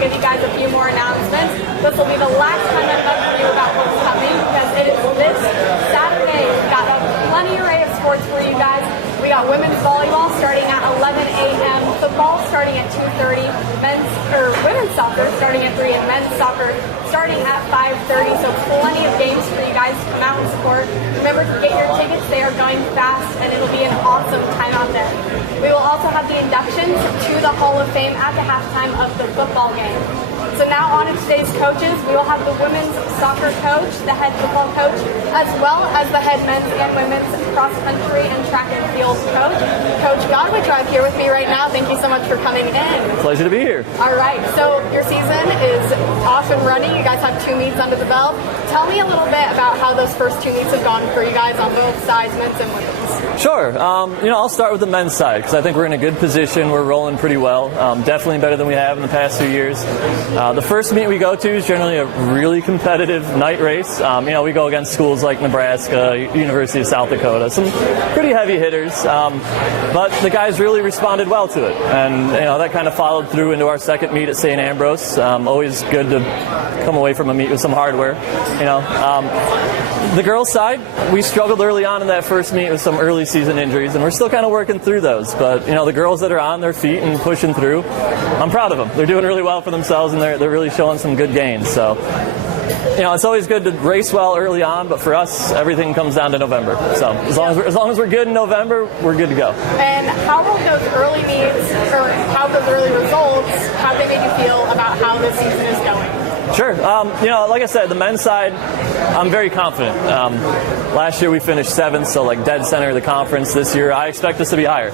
give you guys a few more announcements. This will be the last time I'm going to tell you about what's coming, because it is this Saturday. We've got a plenty array of sports for you guys. We got women's volleyball starting at 11 a.m., football starting at 2:30, women's soccer starting at 3, and men's soccer starting at 5:30. So plenty of games for you guys to come out and support. Remember to get your tickets; they are going fast, and it'll be an awesome time out there. We will also have the inductions to the Hall of Fame at the halftime of the football game. So now on to today's coaches. We will have the women's soccer coach, the head football coach, as well as the head men's and women's cross country and track and field coach. Coach Godwin, you have here with me right now. Thank you so much for coming in. Pleasure to be here. All right, so your season is off and running. You guys have 2 meets under the belt. Tell me a little bit about how those first 2 meets have gone for you guys on both sides, men's and women's. Sure. I'll start with the men's side because I think we're in a good position. We're rolling pretty well. Definitely better than we have in the past few years. The first meet we go to is generally a really competitive night race. We go against schools like Nebraska, University of South Dakota, some pretty heavy hitters. But the guys really responded well to it. And, that kind of followed through into our second meet at St. Ambrose. Always good to come away from a meet with some hardware. The girls' side, we struggled early on in that first meet with some early season injuries, and we're still kind of working through those. But, the girls that are on their feet and pushing through, I'm proud of them. They're doing really well for themselves, and they're really showing some good gains. So, it's always good to race well early on, but for us, everything comes down to November. So as long as we're good in November, we're good to go. And how will those early meets, or how those early results, how they make you feel about how this season is going? Sure. Like I said, the men's side, I'm very confident. Last year we finished 7th, so dead center of the conference. This year I expect us to be higher,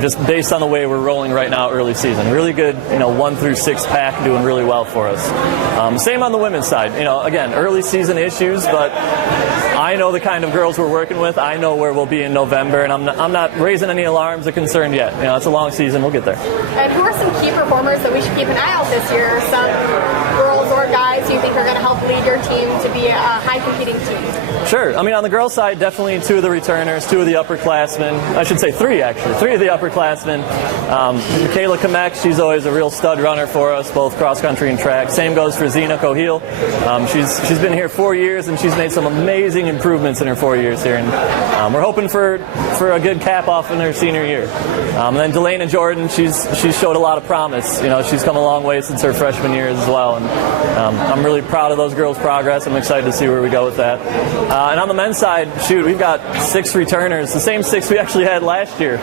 just based on the way we're rolling right now early season. Really good, 1 through 6 pack doing really well for us. Same on the women's side. Again, early season issues, but I know the kind of girls we're working with. I know where we'll be in November, and I'm not raising any alarms or concerned yet. It's a long season. We'll get there. And who are some key performers that we should keep an eye out this year? Some girls or guys you think are going to help lead your team to be a high competing team? Sure. On the girls' side, definitely 2 of the returners, 2 of the upperclassmen. I should say 3, actually. 3 of the upperclassmen. Michaela Kamek, she's always a real stud runner for us, both cross country and track. Same goes for Zena Cohil. She's been here 4 years, and she's made some amazing improvements in her 4 years here. And we're hoping for a good cap off in her senior year. And then Delana Jordan, she's showed a lot of promise. She's come a long way since her freshman year as well. And I'm really proud of those girls' progress. I'm excited to see where we go with that. And on the men's side, we've got 6 returners, the same 6 we actually had last year.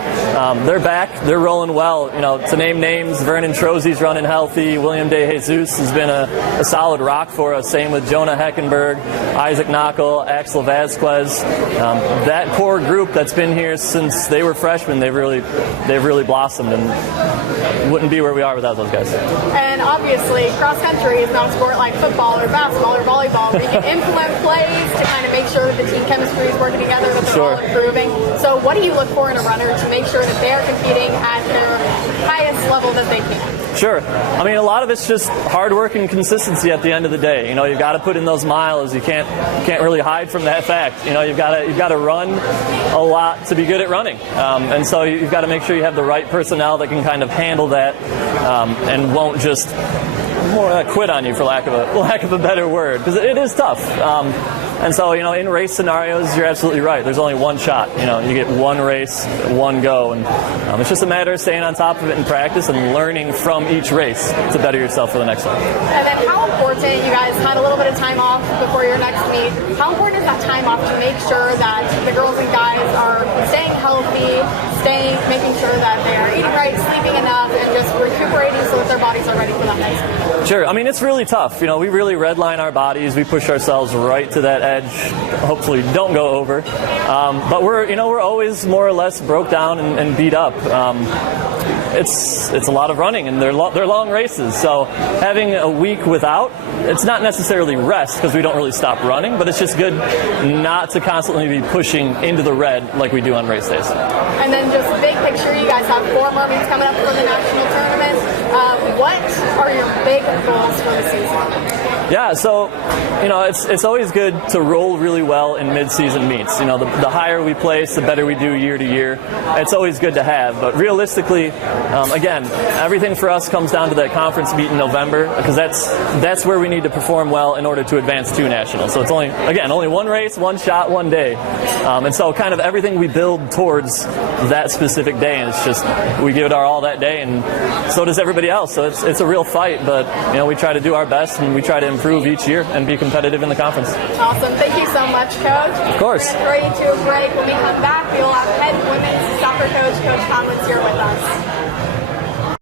They're back. They're rolling well. To name names, Vernon Trozzi's running healthy. William De Jesus has been a solid rock for us. Same with Jonah Heckenberg, Isaac Knockel, Axel Vasquez. That core group that's been here since they were freshmen, they've really blossomed, and wouldn't be where we are without those guys. And obviously, cross country is not a sport like football or basketball or volleyball, where you can implement plays to kind of make sure that the team chemistry is working together, that they're all improving. So what do you look for in a runner to make sure that they're competing at their highest level that they can? Sure. A lot of it's just hard work and consistency at the end of the day. You've got to put in those miles. You can't really hide from that fact. You've got to run a lot to be good at running. And so you've got to make sure you have the right personnel that can kind of handle that and won't just quit on you, for lack of a better word, because it is tough. And so, in race scenarios, you're absolutely right. There's only one shot. You get one race, one go. And it's just a matter of staying on top of it in practice and learning from each race to better yourself for the next one. And then how important, you guys had a little bit of time off before your next meet. How important is that time off to make sure that the girls and guys are staying healthy, making sure that they are eating right, sleeping enough, and just recuperating so that their bodies are ready for that next meet? Sure. It's really tough. We really redline our bodies. We push ourselves right to that edge. Hopefully don't go over. But we're always more or less broke down and beat up. It's a lot of running, and they're long races. So having a week without, it's not necessarily rest because we don't really stop running, but it's just good not to constantly be pushing into the red like we do on race days. And then just big picture, you guys have 4 more meets coming up for the national tournament. What are your big goals for the season? Yeah, so, it's always good to roll really well in mid-season meets. The higher we place, the better we do year to year. It's always good to have, but realistically, again, everything for us comes down to that conference meet in November, because that's where we need to perform well in order to advance to nationals. So it's only one race, one shot, one day. And so kind of everything we build towards that specific day, and it's just we give it our all that day, and so does everybody else. So it's a real fight, but we try to do our best, and we try to improve each year and be competitive in the conference. Awesome. Thank you so much, Coach. Of course. We're going to throw you to a break. When we come back, we will have head women's soccer coach, Coach Conlon's here with us.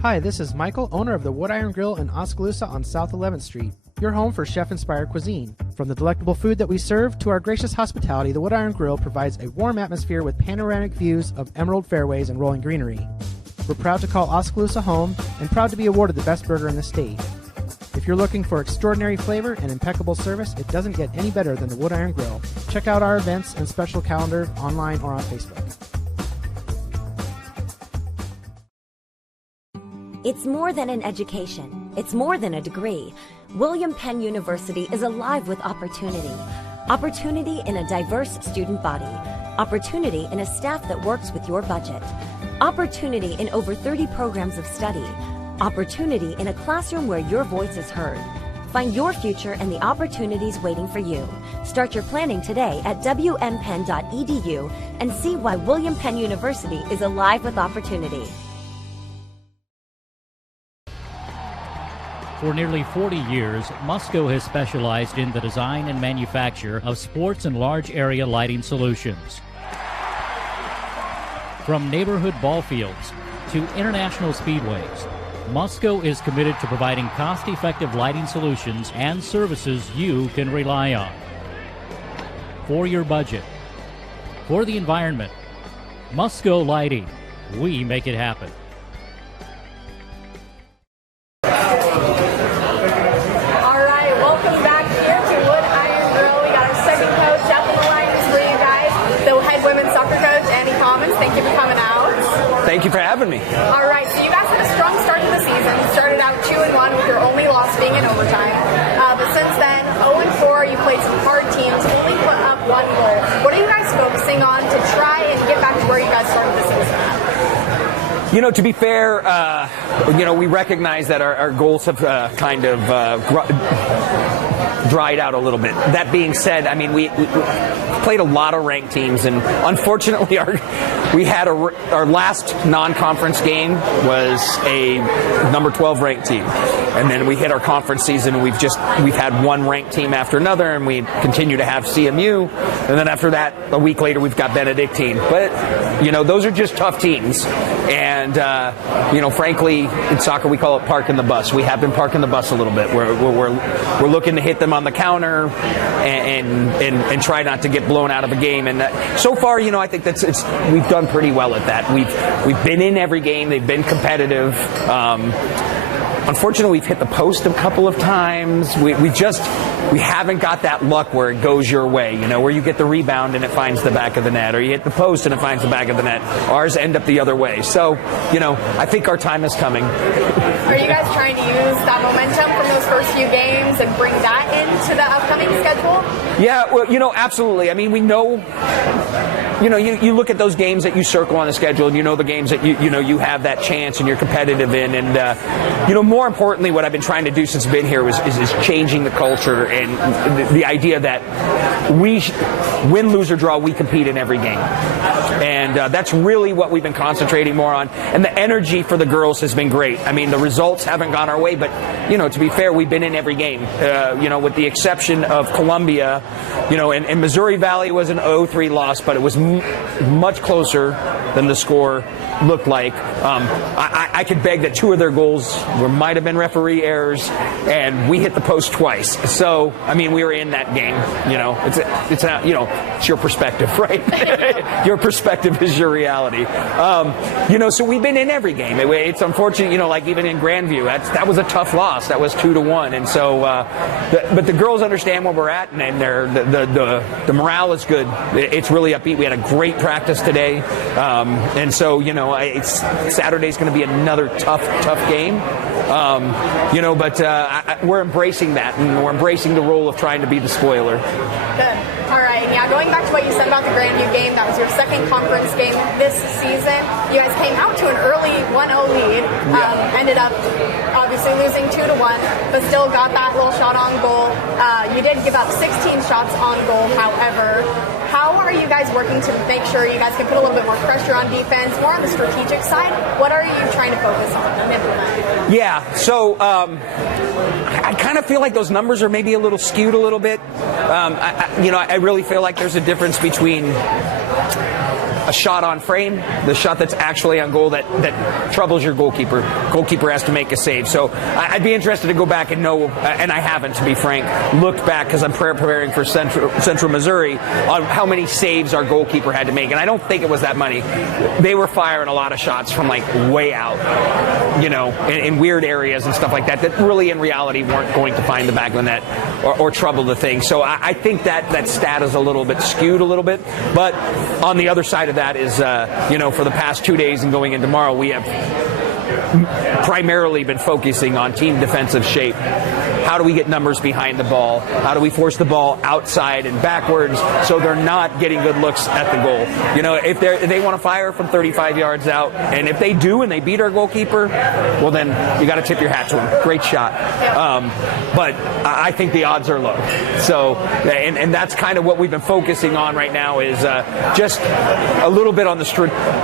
Hi, this is Michael, owner of the Wood Iron Grill in Oskaloosa on South 11th Street, your home for chef-inspired cuisine. From the delectable food that we serve to our gracious hospitality, the Wood Iron Grill provides a warm atmosphere with panoramic views of emerald fairways and rolling greenery. We're proud to call Oskaloosa home and proud to be awarded the best burger in the state. If you're looking for extraordinary flavor and impeccable service, it doesn't get any better than the Wood Iron Grill. Check out our events and special calendar online or on Facebook. It's more than an education. It's more than a degree. William Penn University is alive with opportunity. Opportunity in a diverse student body. Opportunity in a staff that works with your budget. Opportunity in over 30 programs of study. Opportunity in a classroom where your voice is heard. Find your future and the opportunities waiting for you. Start your planning today at wmpenn.edu and see why William Penn University is alive with opportunity. For nearly 40 years, Musco has specialized in the design and manufacture of sports and large area lighting solutions. From neighborhood ball fields to international speedways, Musco is committed to providing cost-effective lighting solutions and services you can rely on. For your budget, for the environment, Musco Lighting, we make it happen. All right, welcome back here to Wood Iron Grill. We got our second coach up in the lines for you guys, the head women's soccer coach, Annie Commons. Thank you for coming out. Thank you for having me. All right, so you guys had a strong start to the season. You started out 2-1 with your only loss being in overtime. But since then, 0-4, you played some hard teams, only put up 1 goal. What are you guys focusing on to try and get back to where you guys started the season at? To be fair, we recognize that our goals have kind of dried out a little bit. That being said, I mean, we played a lot of ranked teams, and unfortunately, our last non-conference game was a number 12 ranked team, and then we hit our conference season, and we've had one ranked team after another, and we continue to have CMU, and then after that, a week later, we've got Benedictine. But those are just tough teams, and frankly, in soccer we call it parking the bus. We have been parking the bus a little bit. We're looking to hit them on the counter and try not to get blown out of a game. And so far, I think we've done pretty well at that. We've been in every game. They've been competitive. Unfortunately, we've hit the post a couple of times. We haven't got that luck where it goes your way, where you get the rebound and it finds the back of the net, or you hit the post and it finds the back of the net. Ours end up the other way. So, I think our time is coming. Are you guys trying to use that momentum from those first few games and bring that into the upcoming schedule? Yeah, well, absolutely. I mean, we know, you look at those games that you circle on the schedule, and the games that you have that chance and you're competitive in, and more importantly, what I've been trying to do since I've been here is changing the culture and the idea that we win, lose, or draw, we compete in every game, and that's really what we've been concentrating more on. And the energy for the girls has been great. I mean, the results haven't gone our way, but to be fair, we've been in every game. With the exception of Columbia, and Missouri Valley was an 0-3 loss, but it was much closer than the score looked like. I could beg that 2 of their goals might have been referee errors, and we hit the post twice. So, I mean, we were in that game. It's your perspective, right? Your perspective is your reality. So we've been in every game. It's unfortunate, like even in Grandview, that was a tough loss. That was 2-1, and so, but the girls understand where we're at, and the morale is good. It's really upbeat. We had a great practice today. And so, Saturday's going to be another tough game. But we're embracing that, and we're embracing the role of trying to be the spoiler. Good. All right. Now, going back to what you said about the Grandview game, that was your second conference game this season. You guys came out to an early 1-0 lead. Ended up obviously losing 2-1, but still got that little shot on goal. You did give up 16 shots on goal, however. How are you guys working to make sure you guys can put a little bit more pressure on defense, more on the strategic side? What are you trying to focus on and implement? Yeah, so I kind of feel like those numbers are maybe a little skewed a little bit. I really feel like there's a difference between a shot on frame, the shot that's actually on goal that troubles your goalkeeper. Goalkeeper has to make a save. So I'd be interested to go back and know, and I haven't, to be frank, looked back because I'm preparing for Central Missouri on how many saves our goalkeeper had to make. And I don't think it was that many. They were firing a lot of shots from like way out, in weird areas and stuff like that really in reality weren't going to find the back of the net or trouble the thing. So I think that stat is a little bit skewed a little bit. But on the other side of that is, for the past 2 days and going in tomorrow, we have primarily been focusing on team defensive shape. How do we get numbers behind the ball? How do we force the ball outside and backwards so they're not getting good looks at the goal? If they want to fire from 35 yards out, and if they do and they beat our goalkeeper, well then you got to tip your hat to them. Great shot. But I think the odds are low. So, and that's kind of what we've been focusing on right now is just a little bit on the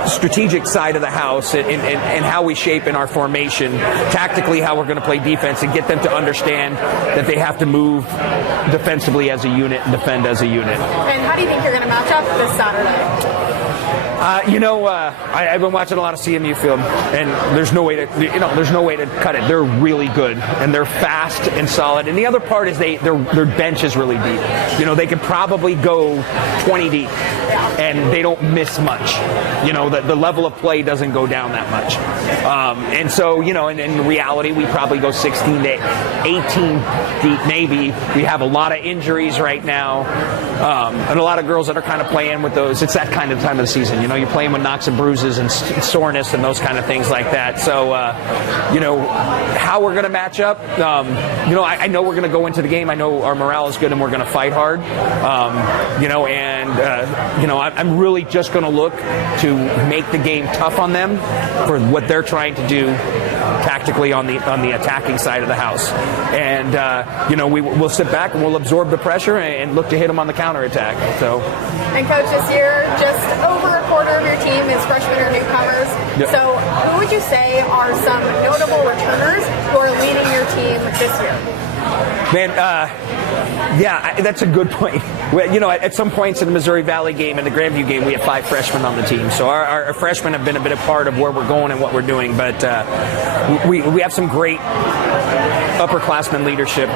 strategic side of the house and how we shape in our formation, tactically how we're going to play defense and get them to understand that they have to move defensively as a unit and defend as a unit. And how do you think you're going to match up this Saturday? I've been watching a lot of CMU film, and there's no way to cut it. They're really good, and they're fast and solid. And the other part is their bench is really deep. They could probably go 20 deep, and they don't miss much. The level of play doesn't go down that much. And so, in reality, we probably go 16 to 18 deep, maybe. We have a lot of injuries right now, and a lot of girls that are kind of playing with those. It's that kind of time of the season. You're playing with knocks and bruises and soreness and those kind of things like that. So, how we're going to match up, I know we're going to go into the game. I know our morale is good and we're going to fight hard. I'm really just going to look to make the game tough on them for what they're trying to do tactically on the attacking side of the house. And, we'll sit back and we'll absorb the pressure and look to hit them on the counterattack. So. And Coach, this year, just over a quarter of your team is freshmen or newcomers. Yep. So who would you say are some notable returners who are leading your team this year? Man, that's a good point. At some points in the Missouri Valley game and the Grandview game, we have 5 freshmen on the team. So our freshmen have been a bit of part of where we're going and what we're doing. But we have some great upperclassmen leadership.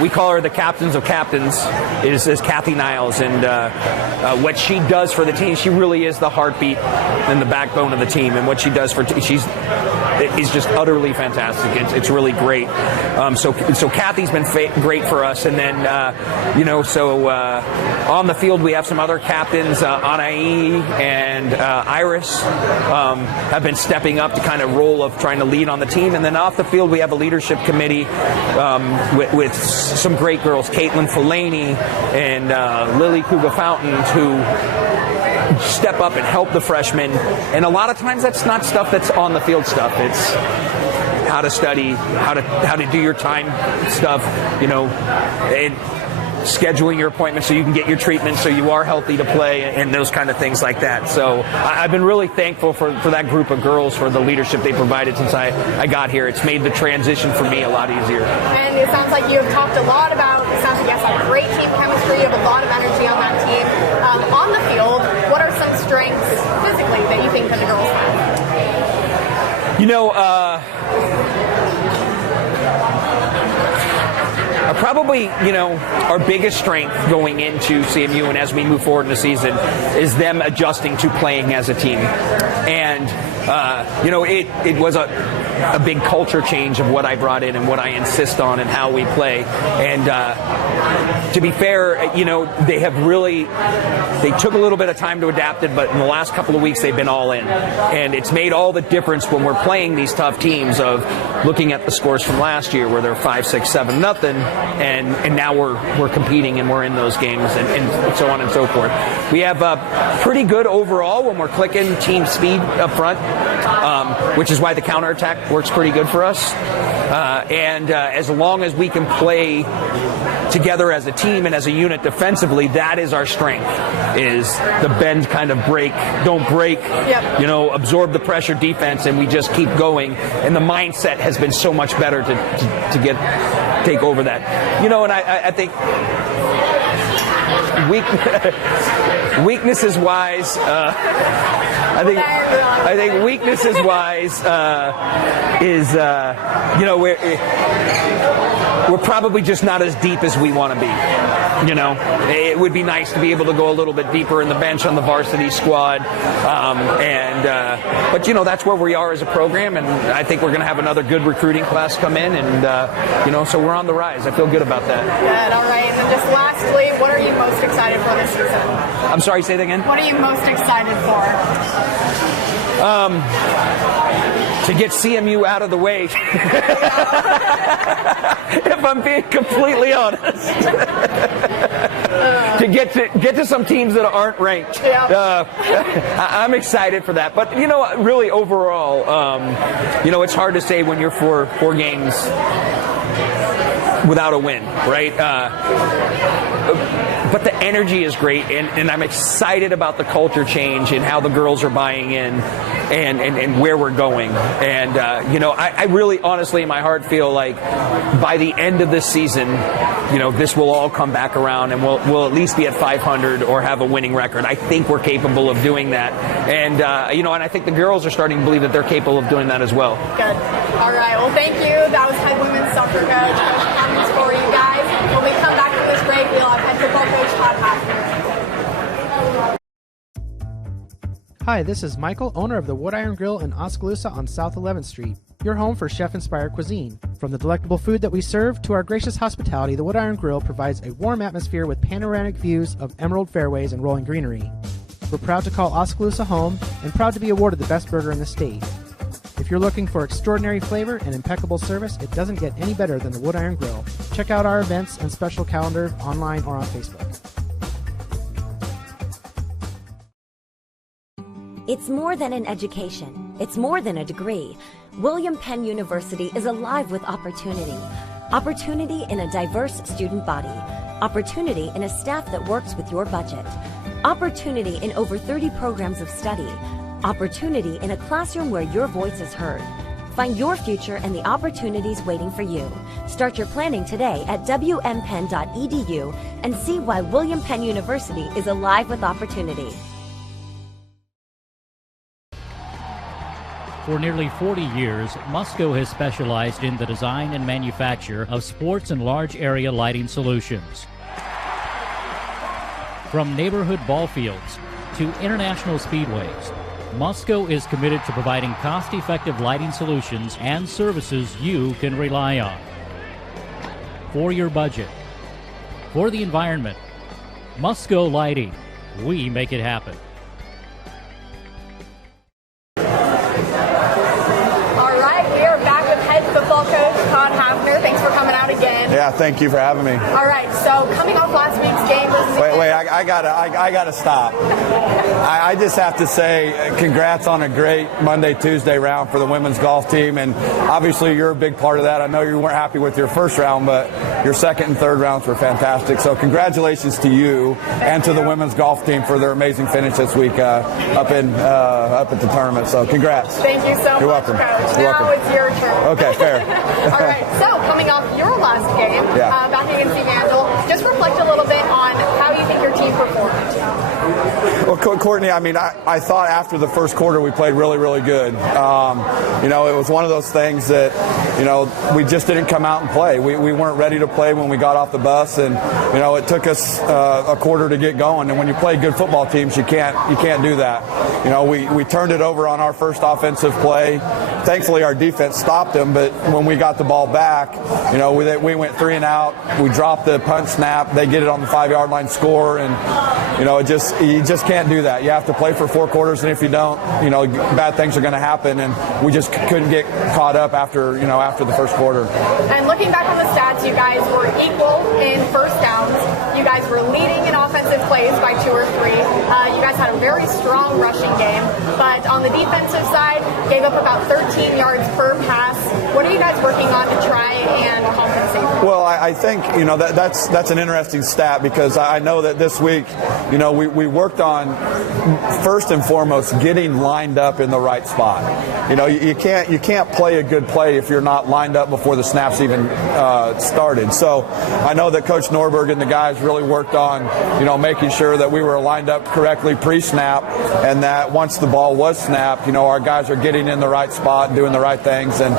We call her the captains of captains is Kathy Niles, and what she does for the team, she really is the heartbeat and the backbone of the team. And what she does she's just utterly fantastic. It's really great. So Kathy's been great for us, and then on the field we have some other captains, Anai and Iris have been stepping up to kind of role of trying to lead on the team, and then off the field we have a leadership committee with some great girls, Caitlin Fellaini and Lily Kuga Fountains, who step up and help the freshmen. And a lot of times that's not stuff that's on the field stuff. It's how to study, how to do your time stuff, and scheduling your appointments so you can get your treatment so you are healthy to play and those kind of things like that. So I've been really thankful for that group of girls, for the leadership they provided since I got here. It's made the transition for me a lot easier. And it sounds like you have talked a lot about, it sounds like you have great team chemistry, you have a lot of energy on that team. On the field, what are some strengths physically that you think that the girls have? Probably, our biggest strength going into CMU and as we move forward in the season is them adjusting to playing as a team. And, it was a big culture change of what I brought in and what I insist on and how we play. And to be fair, you know, they took a little bit of time to adapt it, but in the last couple of weeks they've been all in. And it's made all the difference when we're playing these tough teams of looking at the scores from last year where they're 5-6-7-0, and now we're competing and we're in those games and so on and so forth. We have pretty good overall when we're clicking team speed up front, which is why the counterattack works pretty good for us. And as long as we can play together as a team and as a unit defensively, that is our strength, is the bend, kind of break, don't break, you know, absorb the pressure defense, and we just keep going. And the mindset has been so much better to take over that. You know, and I think weaknesses wise, I think weaknesses wise is you know, we're probably just not as deep as we want to be. You know, it would be nice to be able to go a little bit deeper in the bench on the varsity squad, but you know, that's where we are as a program, and I think we're going to have another good recruiting class come in, and you know, so we're on the rise. I feel good about that. Good. All right. And just lastly, what are you most excited for this season? I'm sorry, say that again. What are you most excited for? To get CMU out of the way, if I'm being completely honest. To get to some teams that aren't ranked. I'm excited for that. But you know, really overall, you know, it's hard to say when you're four games without a win, right? But the energy is great, and I'm excited about the culture change and how the girls are buying in and where we're going. And, you know, I really honestly in my heart feel like by the end of this season, you know, this will all come back around and we'll at least be at 500 or have a winning record. I think we're capable of doing that. And, you know, and I think the girls are starting to believe that they're capable of doing that as well. Good. All right. Well, thank you. That was head women's soccer coach, Coach Cummings, for you guys. When we come back from this break, we'll have head football coach Todd Haffner. Hi, this is Michael, owner of the Wood Iron Grill in Oskaloosa on South 11th Street, your home for chef-inspired cuisine. From the delectable food that we serve to our gracious hospitality, the Wood Iron Grill provides a warm atmosphere with panoramic views of emerald fairways and rolling greenery. We're proud to call Oskaloosa home and proud to be awarded the best burger in the state. If you're looking for extraordinary flavor and impeccable service, it doesn't get any better than the Wood Iron Grill. Check out our events and special calendar online or on Facebook. It's more than an education. It's more than a degree. William Penn University is alive with opportunity. Opportunity in a diverse student body. Opportunity in a staff that works with your budget. Opportunity in over 30 programs of study. Opportunity in a classroom where your voice is heard. Find your future and the opportunities waiting for you. Start your planning today at wmpenn.edu and see why William Penn University is alive with opportunity. For nearly 40 years, Musco has specialized in the design and manufacture of sports and large area lighting solutions. From neighborhood ball fields to international speedways, Musco is committed to providing cost-effective lighting solutions and services you can rely on. For your budget, for the environment, Musco Lighting, we make it happen. Todd Haffner, thanks for coming out again. Yeah, thank you for having me. All right, so coming off last week's game versus Wait, I gotta stop. I just have to say congrats on a great Monday, Tuesday round for the women's golf team, and obviously you're a big part of that. I know you weren't happy with your first round, but your second and third rounds were fantastic. So congratulations to you and to the women's golf team for their amazing finish this week up at the tournament. So congrats. Thank you so You're much, welcome. Coach. You're Now welcome. it's your turn. Okay, fair. All right, so coming off your last game back against Evangel, just reflect a little bit on how you think your team performed. Well, Courtney, I mean, I thought after the first quarter we played really, really good. You know, it was one of those things that, you know, we just didn't come out and play. We weren't ready to play when we got off the bus, and, you know, it took us a quarter to get going. And when you play good football teams, you can't do that. You know, we turned it over on our first offensive play. Thankfully, our defense stopped them, but when we got the ball back, you know, we went 3 and out. We dropped the punt snap. They get it on the 5-yard line, score, and, you know, you just can't do that. You have to play for 4 quarters, and if you don't, you know, bad things are going to happen. And we just couldn't get caught up after the first quarter. And looking back on the stats, you guys were equal in first downs. You guys were leading in offensive plays by 2 or 3. You guys had a very strong rushing game, but on the defensive side, gave up about 13 yards per pass. What are you guys working on to try and compensate? Well, I think, you know, that's an interesting stat, because I know that this week, you know, we worked on, first and foremost, getting lined up in the right spot. You know, you can't play a good play if you're not lined up before the snaps even started. So I know that Coach Norberg and the guys really worked on, you know, making sure that we were lined up correctly pre-snap, and that once the ball was snapped, you know, our guys are getting in the right spot and doing the right things. And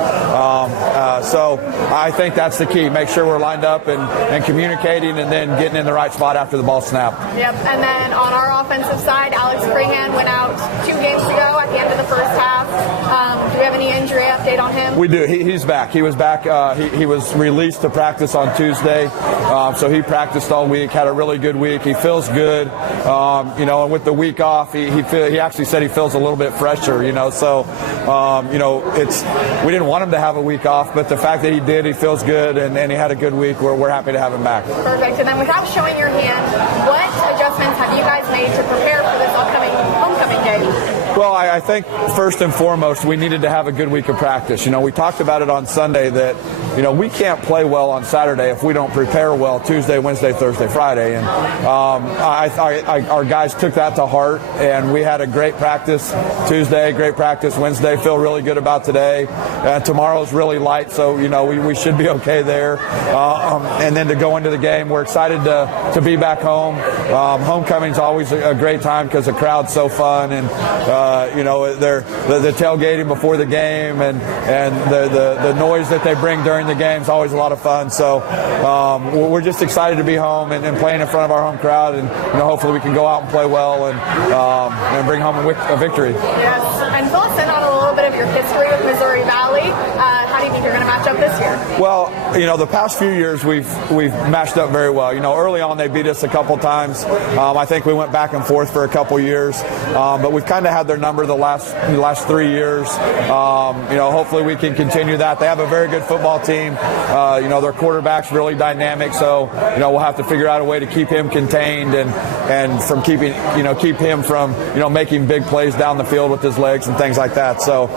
so I think that's the key. Make sure we're lined up and communicating, and then getting in the right spot after the ball snapped. Yep. And then on our offensive side, Alex Crahan went out 2 games ago at the end of the first half. Do we have any injury update on him? We do. He's back. He was back. He was released to practice on Tuesday, so he practiced all week. Had a really good week. He feels good. You know, and with the week off, he actually said he feels a little bit fresher. You know, so you know, we didn't want him to have a week off, but the fact that he did, he feels good, and he had a good week. We're happy to have him back. Perfect. And then without showing your hand, what adjustments have you guys made to prepare for this upcoming homecoming game? Well, I think first and foremost, we needed to have a good week of practice. You know, we talked about it on Sunday that, you know, we can't play well on Saturday if we don't prepare well Tuesday, Wednesday, Thursday, Friday. And our guys took that to heart, and we had a great practice Tuesday, great practice Wednesday. Feel really good about today. Tomorrow's really light, so, you know, we should be okay there. And then to go into the game, we're excited to be back home. Homecoming's always a great time because the crowd's so fun, and you know, the tailgating before the game, and the noise that they bring during the game is always a lot of fun. So we're just excited to be home and playing in front of our home crowd, and, you know, hopefully we can go out and play well and bring home a victory. Yes, and fill us in on a little bit of your history with Missouri Valley. How do you think you're going to match up this year? Well, you know, the past few years we've matched up very well. You know, early on they beat us a couple times. I think we went back and forth for a couple years, but we've kind of had their number the last 3 years. You know, hopefully we can continue that. They have a very good football team. You know, their quarterback's really dynamic, so, you know, we'll have to figure out a way to keep him contained and from keep him from, you know, making big plays down the field with his legs and things like that. So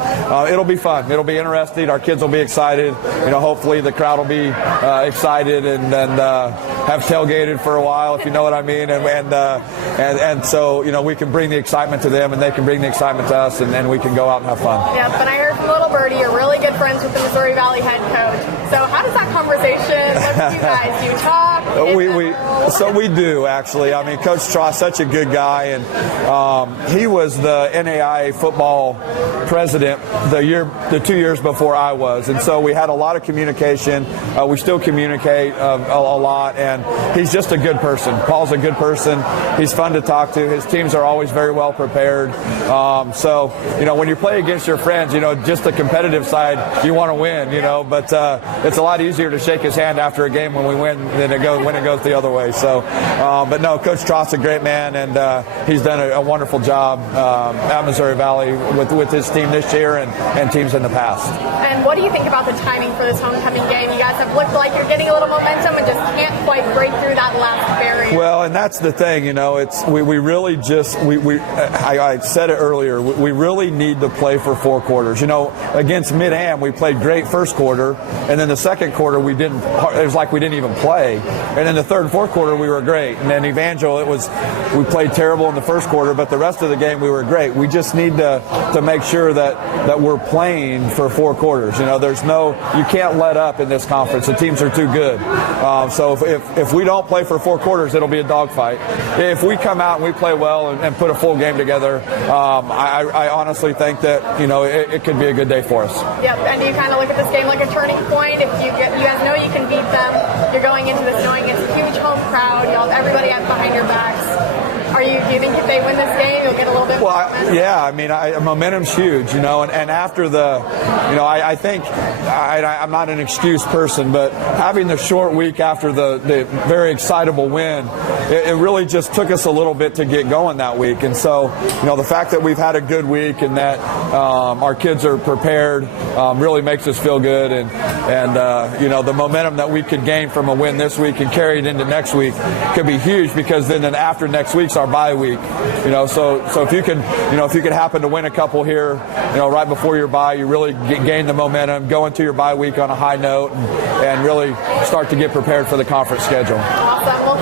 it'll be fun. It'll be interesting. Our kids will be excited. You know, hopefully the crowd will be excited and have tailgated for a while, if you know what I mean. And so, you know, we can bring the excitement to them, and they can bring the excitement to us, and we can go out and have fun. Yeah, but I heard from Little Birdie, you're really good friends with the Missouri Valley head coach. So how does that conversation look with you guys? Do you talk? So we do, actually. I mean, Coach Tross, such a good guy, and he was the NAIA football president the 2 years before I was, and so we had a lot of communication. We still communicate a lot, and he's just a good person. Paul's a good person. He's fun to talk to. His teams are always very well prepared. So, you know, when you play against your friends, you know, just the competitive side, you want to win, you know, but it's a lot easier to shake his hand after a game when we win than when it goes the other way. So, but no, Coach Tross is a great man, and he's done a wonderful job at Missouri Valley with his team this year and teams in the past. And what do you think about the timing for this homecoming game? You guys have looked like you're getting a little momentum and just can't quite break through that last barrier. Well, and that's the thing, you know, we really just, I said it earlier, we really need to play for 4 quarters. You know, against Mid-Am, we played great first quarter, and then the second second quarter we didn't. It was like we didn't even play, and in the third and fourth quarter we were great. And then Evangel, we played terrible in the first quarter, but the rest of the game we were great. We just need to make sure that we're playing for 4 quarters. You can't let up in this conference. The teams are too good. So if we don't play for 4 quarters, it'll be a dogfight. If we come out and we play well and put a full game together, I honestly think that it could be a good day for us. Yep, and do you kind of look at this game like a turning point? If you guys know you can beat them, you're going into this knowing it's a huge home crowd, you have everybody behind your backs. Do you think if they win this game, you'll get a little bit more momentum? Yeah, I mean, momentum's huge, and after the, I think, I'm not an excuse person, but having the short week after the very excitable win, it really just took us a little bit to get going that week. And so, the fact that we've had a good week and that our kids are prepared really makes us feel good. And the momentum that we could gain from a win this week and carry it into next week could be huge, because then after next week's our bye week. So if you could happen to win a couple here, right before your bye, you really gain the momentum, go into your bye week on a high note, and really start to get prepared for the conference schedule. Awesome. Well,